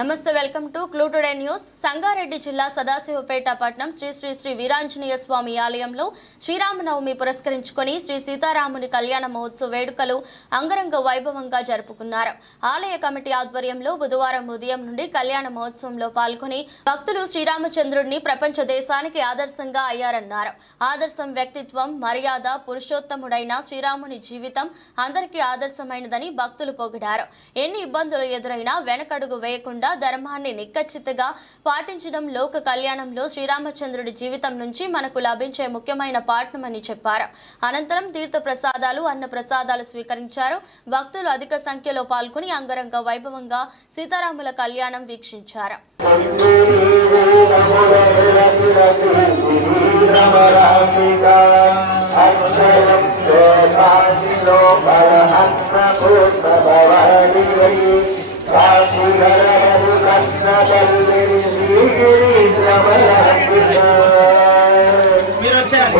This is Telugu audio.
నమస్తే welcome to clue today news. Sangareddy జిల్లా సదాశివపేట పట్టణం శ్రీ శ్రీ శ్రీ వీరాంజనేయ స్వామి ఆలయంలో శ్రీరామనవమి పురస్కరించుకొని శ్రీ సీతారాముని కళ్యాణ మహోత్సవ వేడుకలు అంగరంగ వైభవంగా జరుపుకున్నారు. ఆలయ కమిటీ ఆధ్వర్యంలో బుధవారం ఉదయం నుండి కళ్యాణ మహోత్సవంలో పాల్గొని భక్తులు శ్రీరామచంద్రుడిని ప్రపంచ దేశానికి ఆదర్శంగా అయ్యారన్నారు. ఆదర్శం వ్యక్తిత్వం, మర్యాద, పురుషోత్తముడైన శ్రీరాముని జీవితం అందరికీ ఆదర్శమైనదని భక్తులు పొగిడారు. ఎన్ని ఇబ్బందులు ఎదురైనా వెనకడుగు వేయకుండా ధర్మాన్ని నిక్కచ్చితగా పాటించడం లోక కళ్యాణంలో శ్రీరామచంద్రుడి జీవితం నుంచి మనకు లభించే ముఖ్యమైన పాఠమని చెప్పారు. అనంతరం తీర్థ ప్రసాదాలు, అన్న ప్రసాదాలు స్వీకరించారు. భక్తులు అధిక సంఖ్యలో పాల్గొని అంగరంగ వైభవంగా సీతారాముల కళ్యాణం వీక్షించారు. మీరు వచ్చారు